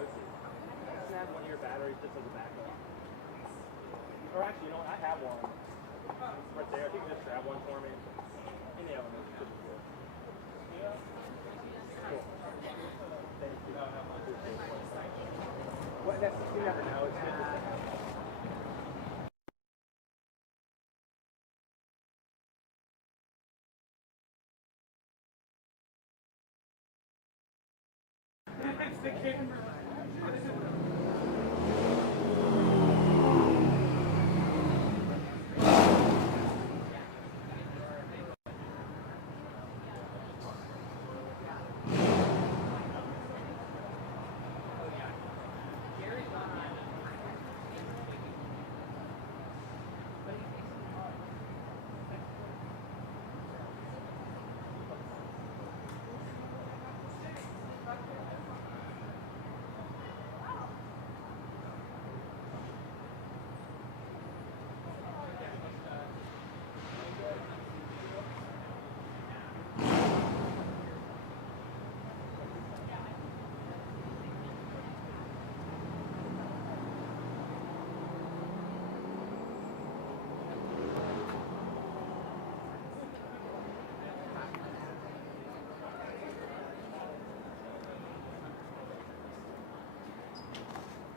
go-to. Just have one of your batteries just as a backup. Or actually, you know what? I have one right there. If you can just grab one for me. In the element. Just cool. Thank you. What, you never know. It's good to have. The camera.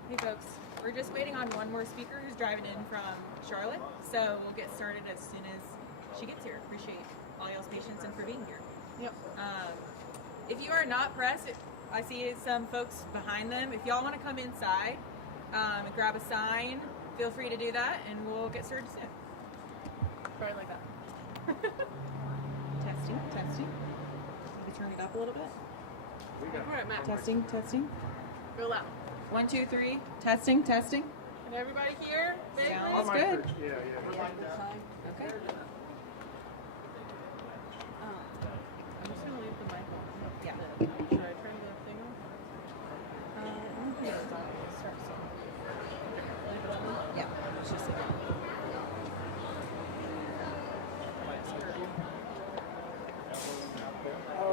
Hey folks, we're just waiting on one more speaker who's driving in from Charlotte, so we'll get started as soon as she gets here. Appreciate all y'all's patience and for being here. Yep. If you are not press, I see some folks behind them. If y'all want to come inside and grab a sign, feel free to do that, and we'll get started soon. Probably like that. Testing, testing. Maybe turn it up a little bit. All right, Matt. Testing, testing. Go loud. 1, 2, 3. Testing, testing. Can everybody hear? Yeah, Vaguely? that's good. Yeah. Okay. I'm just gonna leave the mic on. Yeah. Should I turn the thing off? I don't think it's on. It starts on. Leave it on? Yeah, it's just like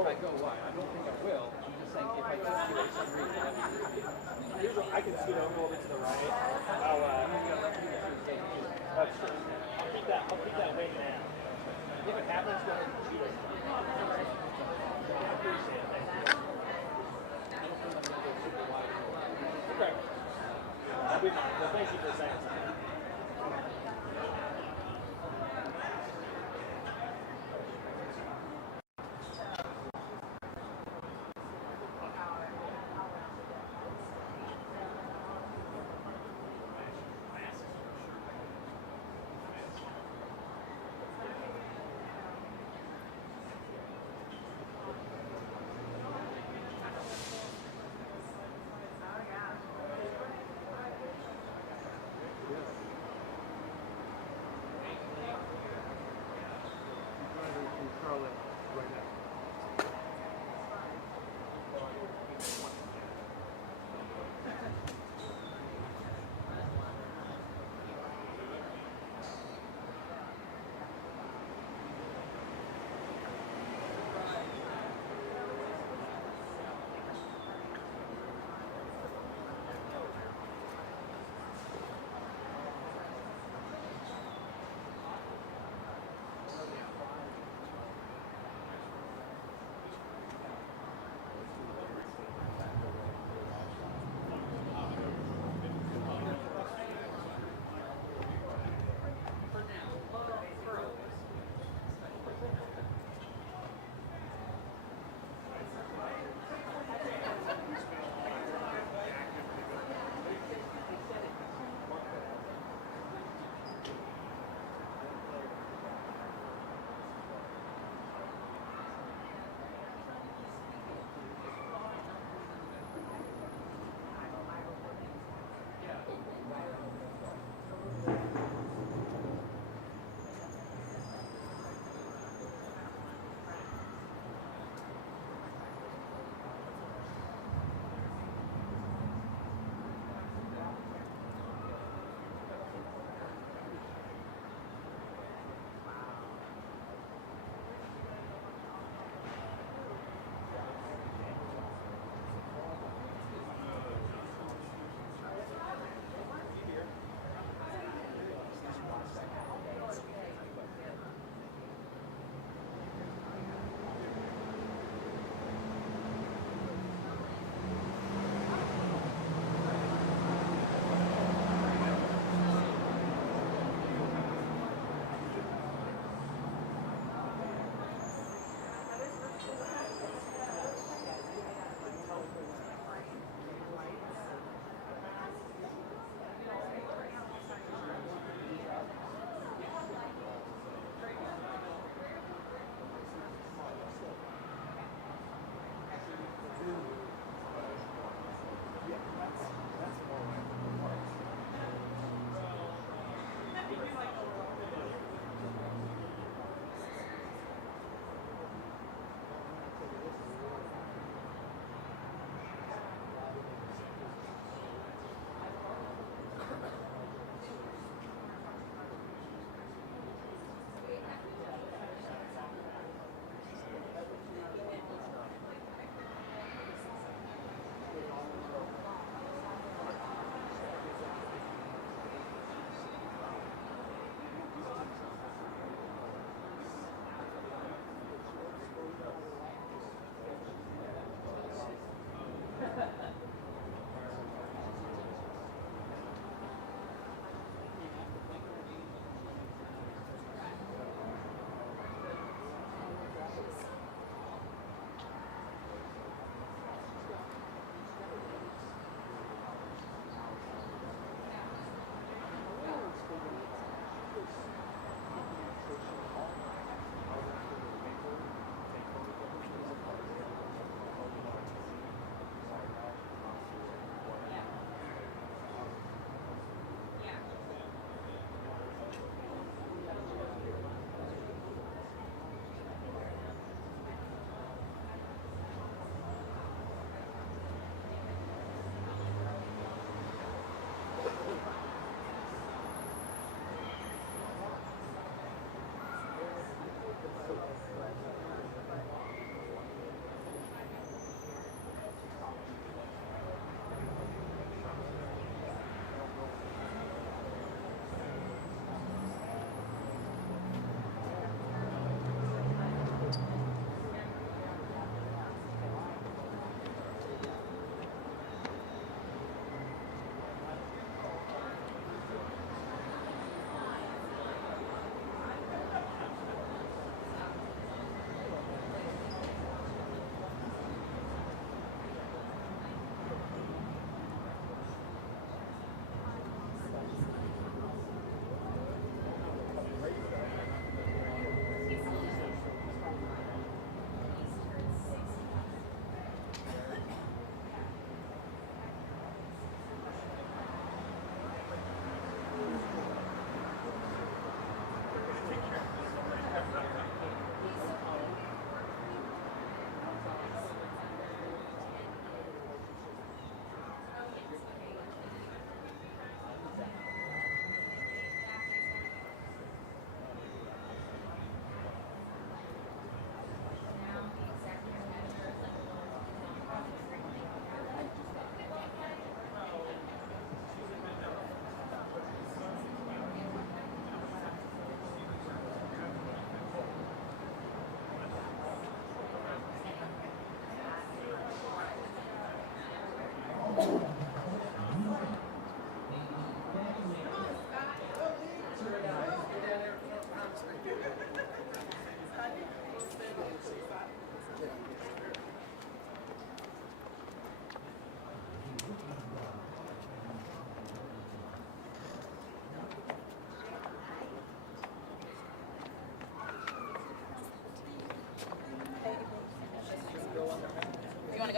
If I go wide, I don't think I will. I'm just saying if I just do it for some reason, I can scoot over a little bit to the right. That's true. I'll keep that way now. If it happens, go ahead and shoot it. I appreciate it. Thank you. Okay. That'll be fine. Well, thank you for saying something.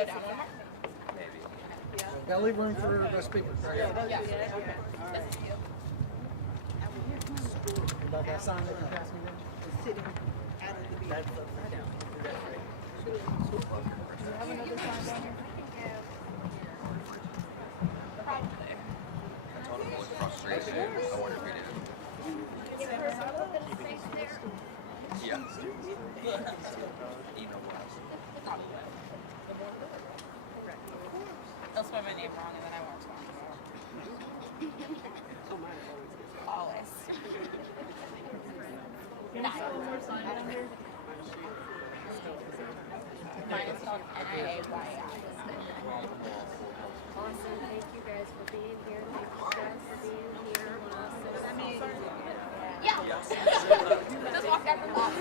go down one more? Gotta leave room for the speakers. Right here. Yes. About that sign that you passed me there? Sitting out of the vehicle. Yeah. They'll spell my name wrong and then I won't spell anymore. Always. Nice. Mine is spelled N-I-A-Y-I. Awesome. Thank you guys for being here. Thank you guys for being here. Yeah. Just walk down the lot.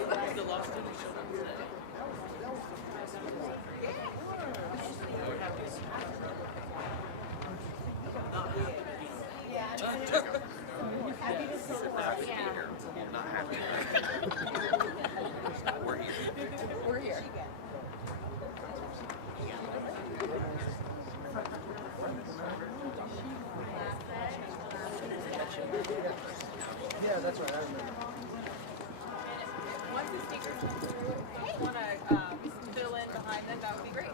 We're here. Yeah, that's right. I remember. Once the speakers want to fill in behind them, that would be great.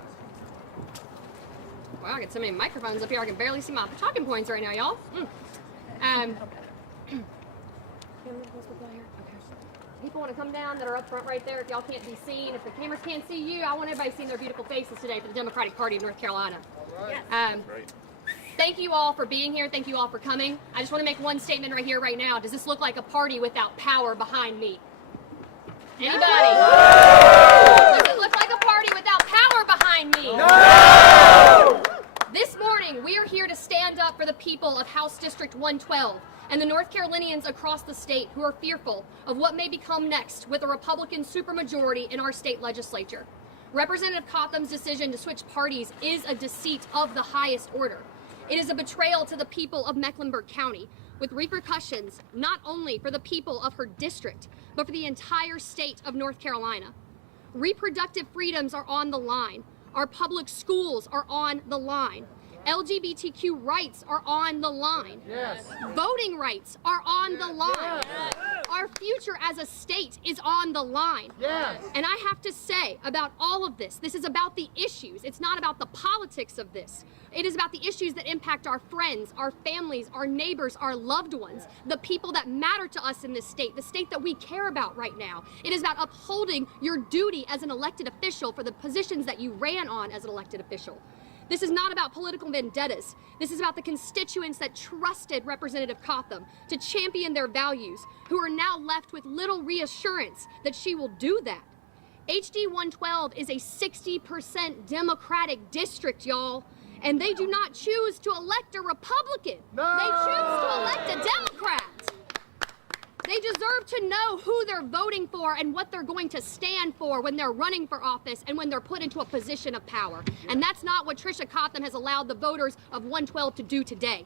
Wow, I got so many microphones up here I can barely see my talking points right now, y'all. People want to come down that are up front right there. If y'all can't be seen, if the cameras can't see you, I want everybody seeing their beautiful faces today for the Democratic Party of North Carolina. Thank you all for being here. Thank you all for coming. I just want to make one statement right here, right now. Does this look like a party without power behind me? Anybody? Does it look like a party without power behind me? No! This morning, we are here to stand up for the people of House District 112 and the North Carolinians across the state who are fearful of what may become next with a Republican supermajority in our state legislature. Representative Cotham's decision to switch parties is a deceit of the highest order. It is a betrayal to the people of Mecklenburg County, with repercussions not only for the people of her district, but for the entire state of North Carolina. Reproductive freedoms are on the line. Our public schools are on the line. LGBTQ rights are on the line. Yes. Voting rights are on the line. Yes. Our future as a state is on the line. Yes. And I have to say about all of this, this is about the issues. It's not about the politics of this. It is about the issues that impact our friends, our families, our neighbors, our loved ones, the people that matter to us in this state, the state that we care about right now. It is about upholding your duty as an elected official for the positions that you ran on as an elected official. This is not about political vendettas. This is about the constituents that trusted Representative Cotham to champion their values, who are now left with little reassurance that she will do that. HD 112 is a 60% Democratic district, y'all, and they do not choose to elect a Republican. No! They choose to elect a Democrat. They deserve to know who they're voting for and what they're going to stand for when they're running for office and when they're put into a position of power. And that's not what Tricia Cotham has allowed the voters of 112 to do today.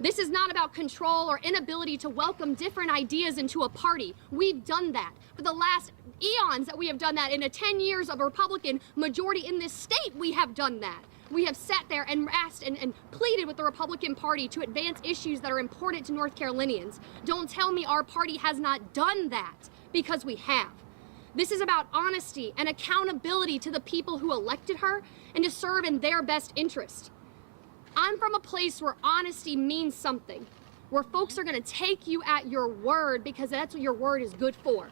This is not about control or inability to welcome different ideas into a party. We've done that. For the last eons that we have done that. In the 10 years of a Republican majority in this state, we have done that. We have sat there and asked and pleaded with the Republican Party to advance issues that are important to North Carolinians. Don't tell me our party has not done that, because we have. This is about honesty and accountability to the people who elected her and to serve in their best interest. I'm from a place where honesty means something, where folks are going to take you at your word because that's what your word is good for.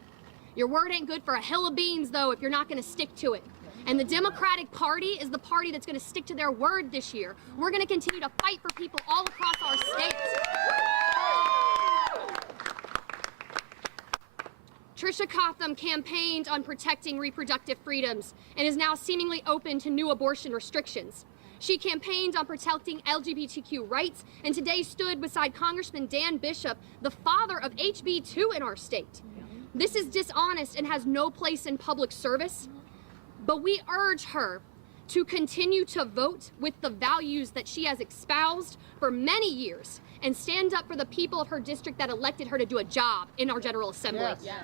Your word ain't good for a hill of beans, though, if you're not going to stick to it. And the Democratic Party is the party that's going to stick to their word this year. We're going to continue to fight for people all across our state. Tricia Cotham campaigned on protecting reproductive freedoms and is now seemingly open to new abortion restrictions. She campaigned on protecting LGBTQ rights and today stood beside Congressman Dan Bishop, the father of HB 2 in our state. This is dishonest and has no place in public service. But we urge her to continue to vote with the values that she has espoused for many years and stand up for the people of her district that elected her to do a job in our General Assembly. Yes.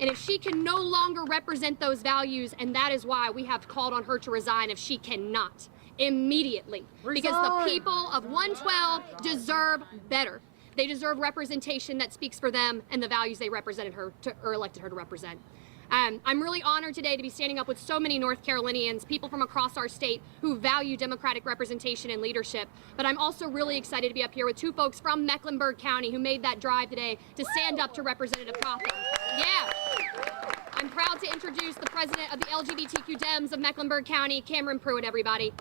And if she can no longer represent those values, and that is why we have called on her to resign if she cannot, immediately. Because the people of 112 deserve better. They deserve representation that speaks for them and the values they represented her to, or elected her to represent. I'm really honored today to be standing up with so many North Carolinians, people from across our state who value democratic representation and leadership. But I'm also really excited to be up here with two folks from Mecklenburg County who made that drive today to stand up to Representative Cotham. Yeah. I'm proud to introduce the president of the LGBTQ Dems of Mecklenburg County, Cameron Pruitt, everybody.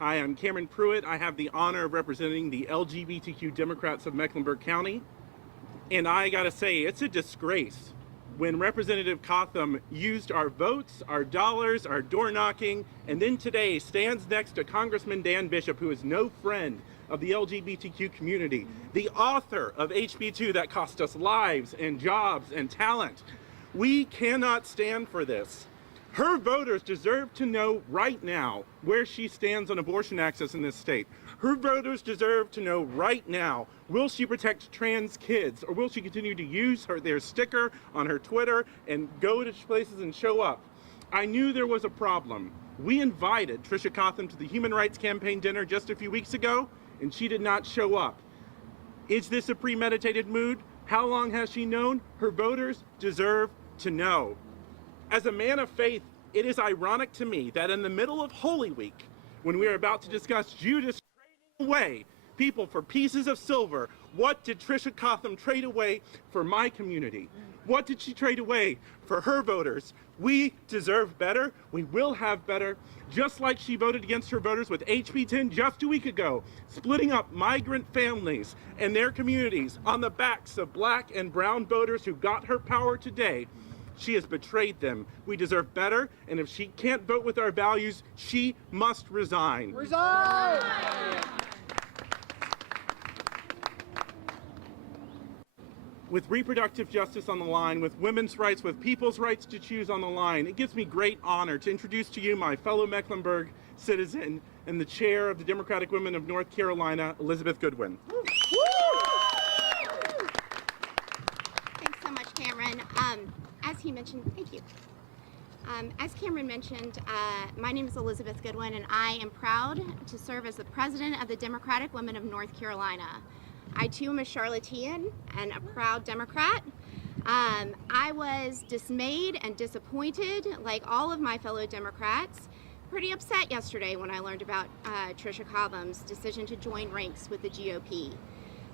Hi, I'm Cameron Pruitt. I have the honor of representing the LGBTQ Democrats of Mecklenburg County. And I gotta say, it's a disgrace when Representative Cotham used our votes, our dollars, our door knocking, and then today stands next to Congressman Dan Bishop, who is no friend of the LGBTQ community, the author of HB2 that cost us lives and jobs and talent. We cannot stand for this. Her voters deserve to know right now where she stands on abortion access in this state. Her voters deserve to know right now, will she protect trans kids, or will she continue to use their sticker on her Twitter and go to places and show up? I knew there was a problem. We invited Tricia Cotham to the Human Rights Campaign dinner just a few weeks ago, and she did not show up. Is this a premeditated mood? How long has she known? Her voters deserve to know. As a man of faith, it is ironic to me that in the middle of Holy Week, when we are about to discuss Judas trading away people for pieces of silver, what did Tricia Cotham trade away for my community? What did she trade away for her voters? We deserve better. We will have better. Just like she voted against her voters with HB 10 just a week ago, splitting up migrant families and their communities on the backs of black and brown voters who got her power today. She has betrayed them. We deserve better, and if she can't vote with our values, she must resign. Resign! With reproductive justice on the line, with women's rights, with people's rights to choose on the line, it gives me great honor to introduce to you my fellow Mecklenburg citizen and the chair of the Democratic Women of North Carolina, Elizabeth Goodwin. Thanks so much, Cameron. As he mentioned, thank you. As Cameron mentioned, my name is Elizabeth Goodwin, and I am proud to serve as the president of the Democratic Women of North Carolina. I too am a Charlottean and a proud Democrat. I was dismayed and disappointed, like all of my fellow Democrats, pretty upset yesterday when I learned about Tricia Cotham's decision to join ranks with the GOP.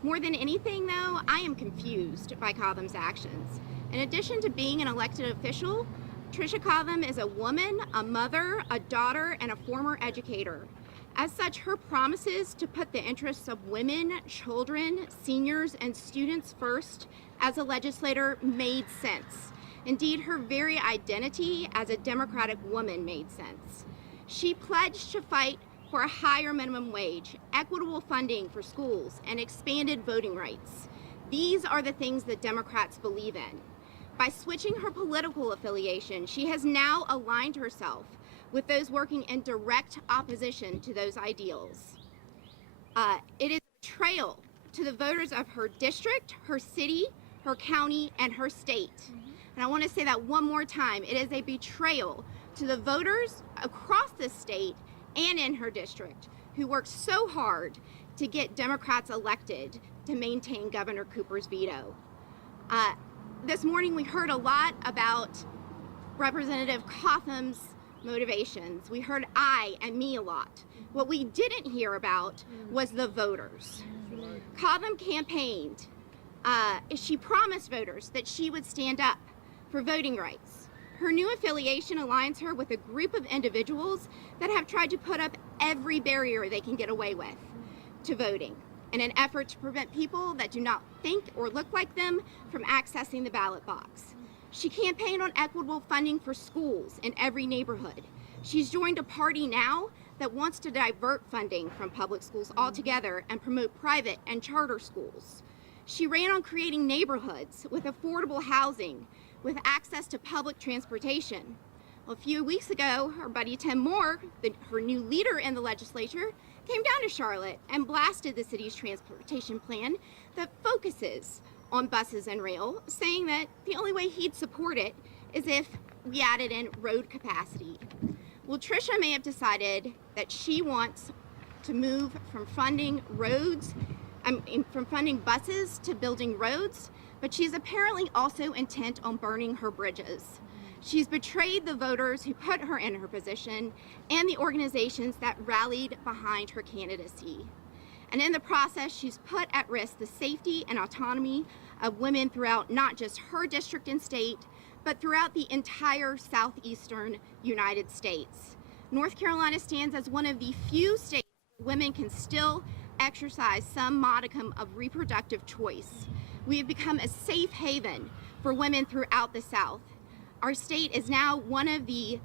More than anything, though, I am confused by Cotham's actions. In addition to being an elected official, Tricia Cotham is a woman, a mother, a daughter, and a former educator. As such, her promises to put the interests of women, children, seniors, and students first as a legislator made sense. Indeed, her very identity as a Democratic woman made sense. She pledged to fight for a higher minimum wage, equitable funding for schools, and expanded voting rights. These are the things that Democrats believe in. By switching her political affiliation, she has now aligned herself with those working in direct opposition to those ideals. It is a betrayal to the voters of her district, her city, her county, and her state. And I want to say that one more time. It is a betrayal to the voters across this state and in her district who worked so hard to get Democrats elected to maintain Governor Cooper's veto. This morning we heard a lot about Representative Cotham's motivations. We heard I and me a lot. What we didn't hear about was the voters. Cotham campaigned. She promised voters that she would stand up for voting rights. Her new affiliation aligns her with a group of individuals that have tried to put up every barrier they can get away with to voting in an effort to prevent people that do not think or look like them from accessing the ballot box. She campaigned on equitable funding for schools in every neighborhood. She's joined a party now that wants to divert funding from public schools altogether and promote private and charter schools. She ran on creating neighborhoods with affordable housing, with access to public transportation. Well, a few weeks ago, her buddy Tim Moore, her new leader in the legislature, came down to Charlotte and blasted the city's transportation plan, that focuses on buses and rail, saying that the only way he'd support it is if we added in road capacity. Well, Tricia may have decided that she wants to move from funding from funding buses to building roads, but she's apparently also intent on burning her bridges. She's betrayed the voters who put her in her position and the organizations that rallied behind her candidacy. And in the process, she's put at risk the safety and autonomy of women throughout not just her district and state, but throughout the entire southeastern United States. North Carolina stands as one of the few states where women can still exercise some modicum of reproductive choice. We have become a safe haven for women throughout the South. Our state is now one of the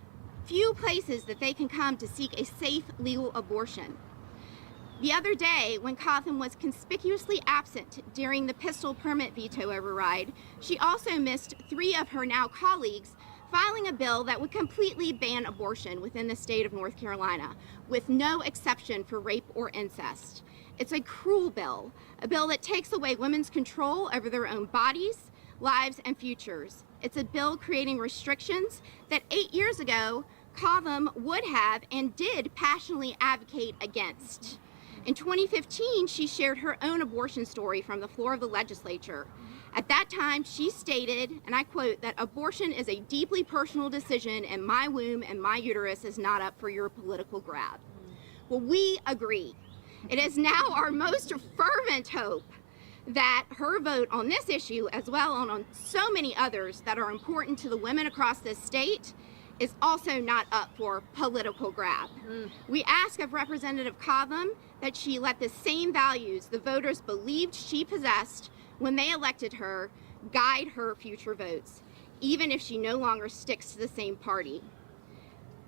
few places that they can come to seek a safe legal abortion. The other day, when Cotham was conspicuously absent during the pistol permit veto override, she also missed 3 of her now colleagues filing a bill that would completely ban abortion within the state of North Carolina, with no exception for rape or incest. It's a cruel bill, a bill that takes away women's control over their own bodies, lives, and futures. It's a bill creating restrictions that 8 years ago, Cotham would have and did passionately advocate against. In 2015, she shared her own abortion story from the floor of the legislature. At that time, she stated, and I quote, that abortion is a deeply personal decision and my womb and my uterus is not up for your political grab. Well, we agree. It is now our most fervent hope that her vote on this issue, as well as on so many others that are important to the women across this state, is also not up for political grab. We ask of Representative Cotham that she let the same values the voters believed she possessed when they elected her guide her future votes, even if she no longer sticks to the same party.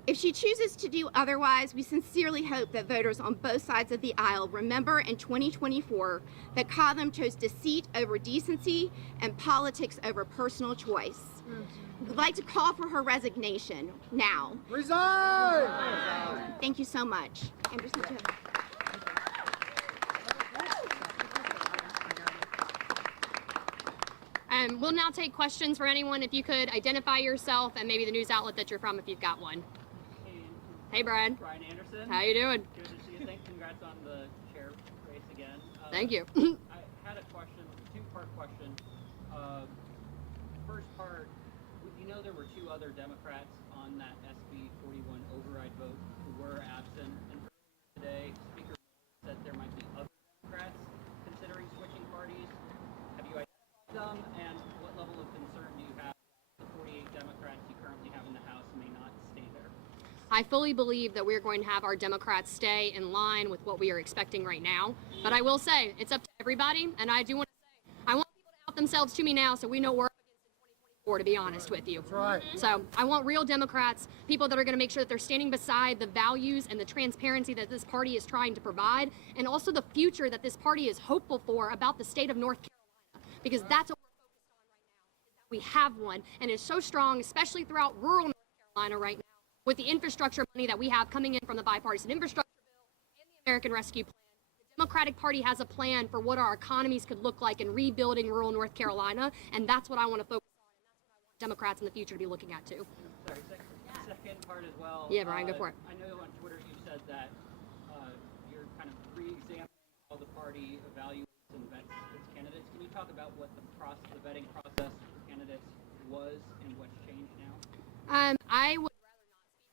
If she chooses to do otherwise, we sincerely hope that voters on both sides of the aisle remember in 2024 that Cotham chose deceit over decency and politics over personal choice. We'd like to call for her resignation now. Resign! Thank you so much. Anderson, we'll now take questions for anyone. If you could identify yourself and maybe the news outlet that you're from if you've got one. Hey, Brian. Brian Anderson. How you doing? Good to see you. Thanks. Congrats on the chair race again. Thank you. I had a question, two-part question. First part, you know there were 2 other Democrats on that SB 41 override vote who were absent, and today Speaker said there might be other Democrats considering switching parties. Have you identified them, and what level of concern do you have the 48 Democrats you currently have in the House may not stay there? I fully believe that we're going to have our Democrats stay in line with what we are expecting right now. But I will say, it's up to everybody, and I do want to say, I want people to out themselves to me now so we know we're up against in 2024, to be honest with you. That's right. So I want real Democrats, people that are going to make sure that they're standing beside the values and the transparency that this party is trying to provide, and also the future that this party is hopeful for about the state of North Carolina, because that's what we're focused on right now, is that we have one, and it's so strong, especially throughout rural North Carolina right now, with the infrastructure money that we have coming in from the bipartisan infrastructure bill and the American Rescue Plan. The Democratic Party has a plan for what our economies could look like in rebuilding rural North Carolina, and that's what I want to focus on, and that's what I want Democrats in the future to be looking at too. Sorry, second part as well. Yeah, Brian, go for it. I know on Twitter you said that you're kind of re-examining how the party evaluates and vets its candidates. Can you talk about what the vetting process for candidates was and what's changed now? I would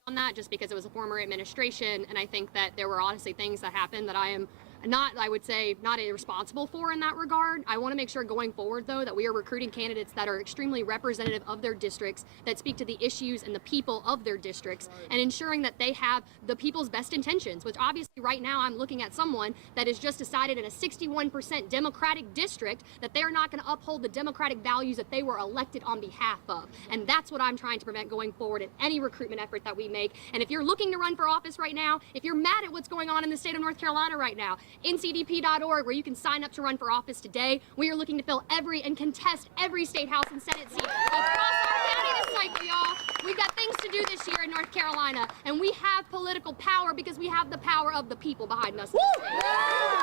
on that just because it was a former administration, and I think that there were honestly things that happened that I am not, I would say, not irresponsible for in that regard. I want to make sure going forward, though, that we are recruiting candidates that are extremely representative of their districts, that speak to the issues and the people of their districts, and ensuring that they have the people's best intentions, which obviously right now I'm looking at someone that has just decided in a 61% Democratic district that they're not going to uphold the Democratic values that they were elected on behalf of. And that's what I'm trying to prevent going forward in any recruitment effort that we make. And if you're looking to run for office right now, if you're mad at what's going on in the state of North Carolina right now, ncdp.org, where you can sign up to run for office today. We are looking to fill every and contest every state house and senate seat across our county this cycle, y'all. We've got things to do this year in North Carolina, and we have political power because we have the power of the people behind us.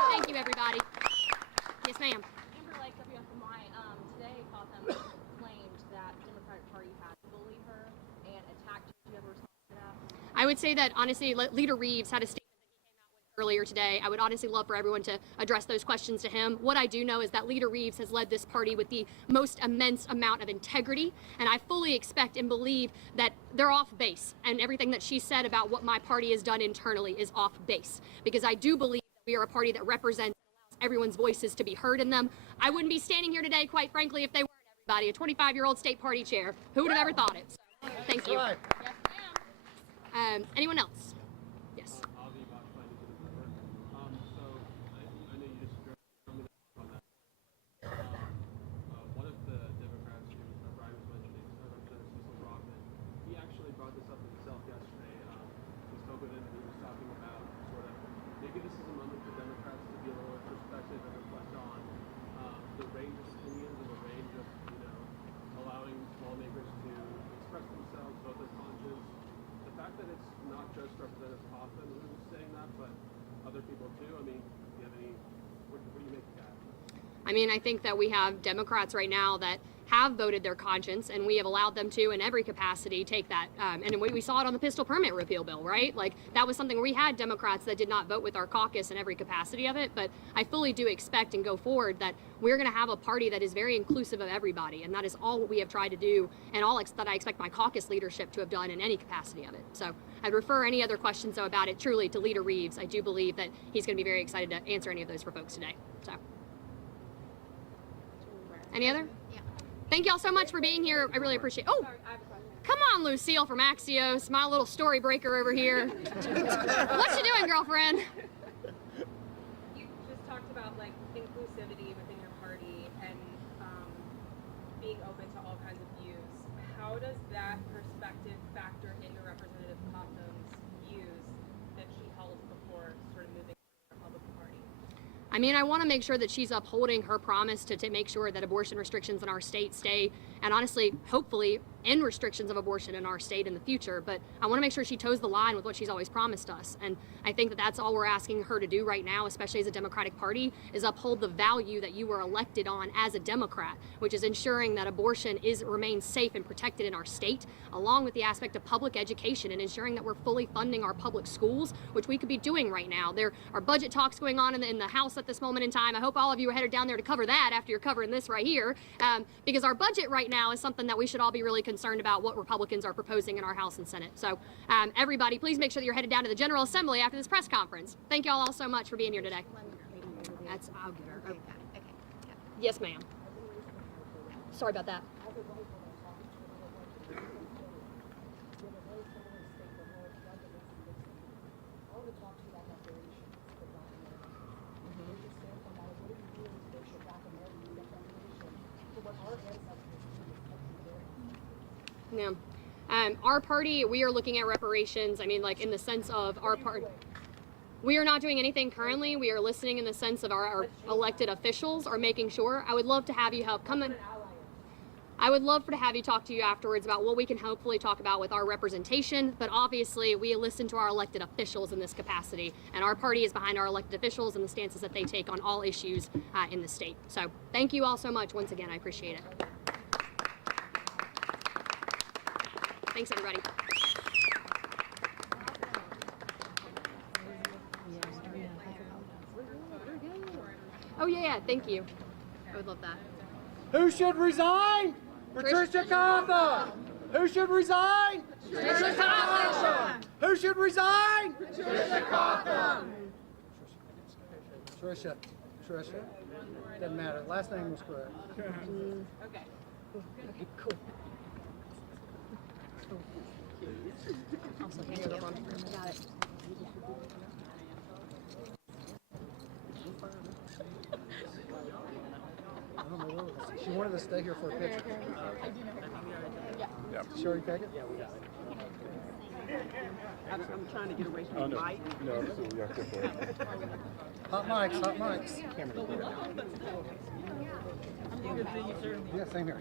Thank you, everybody. Yes, ma'am. I would say that honestly, Leader Reeves had a statement earlier today. I would honestly love for everyone to address those questions to him. What I do know is that Leader Reeves has led this party with the most immense amount of integrity, and I fully expect and believe that they're off base, and everything that she said about what my party has done internally is off base, because I do believe that we are a party that represents and allows everyone's voices to be heard in them. I wouldn't be standing here today, quite frankly, if they weren't everybody. A 25-year-old state party chair. Who would have ever thought it? So, thank you. Right. Yes, ma'am. Anyone else? Yes. One of the Democrats who Brian was mentioning, Representative he actually brought this up himself yesterday. We spoke with him and he was talking about sort of maybe this is a moment for Democrats to be a little introspective and reflect on the range of opinions and the range of, allowing lawmakers to express themselves, vote their conscience. The fact that it's not just Representative Coffin who's saying that, but other people too. I mean, do you have any, what do you make of that? I mean, I think that we have Democrats right now that have voted their conscience, and we have allowed them to, in every capacity, take that. And we saw it on the pistol permit repeal bill, right? Like, that was something where we had Democrats that did not vote with our caucus in every capacity of it. But I fully do expect and go forward that we're going to have a party that is very inclusive of everybody, and that is all what we have tried to do, and all that I expect my caucus leadership to have done in any capacity of it. So I'd refer any other questions, though, about it truly to Leader Reeves. I do believe that he's going to be very excited to answer any of those for folks today. So. Any other? Yeah. Thank y'all so much for being here. I really appreciate it. Oh, come on, Lucille from Axios, my little story breaker over here. What you doing, girlfriend? You just talked about like inclusivity within your party and being open to all kinds of views. How does that perspective factor into Representative Cotham's views that she held before sort of moving to the Republican Party? I mean, I want to make sure that she's upholding her promise to make sure that abortion restrictions in our state stay, and honestly, hopefully, end restrictions of abortion in our state in the future. But I want to make sure she toes the line with what she's always promised us. And I think that that's all we're asking her to do right now, especially as a Democratic Party, is uphold the value that you were elected on as a Democrat, which is ensuring that abortion remains safe and protected in our state, along with the aspect of public education and ensuring that we're fully funding our public schools, which we could be doing right now. There are budget talks going on in the House at this moment in time. I hope all of you are headed down there to cover that after you're covering this right here, because our budget right now is something that we should all be really concerned about what Republicans are proposing in our House and Senate. So everybody, please make sure that you're headed down to the General Assembly after this press conference. Thank you all so much for being here today. I'll get her. Oh. Yes, ma'am. Sorry about that. Yeah. Our party, we are looking at reparations. I mean, like in the sense of our party. We are not doing anything currently. We are listening in the sense of our elected officials are making sure. I would love to have you help come in. I would love to have you talk to you afterwards about what we can hopefully talk about with our representation, but obviously we listen to our elected officials in this capacity, and our party is behind our elected officials and the stances that they take on all issues in the state. So thank you all so much once again. I appreciate it. Thanks, everybody. Oh, yeah, thank you. I would love that. Who should resign? Patricia Cotham. Who should resign? Patricia Cotham. Who should resign? Patricia Cotham. Tricia. Doesn't matter. Last name was correct. Okay. Okay, cool. Also, hand it over. Got it. I don't know where it was. She wanted to stay here for a picture. Yeah. She already take it? I'm trying to get away from the mic. Hot mics. Yeah, same here.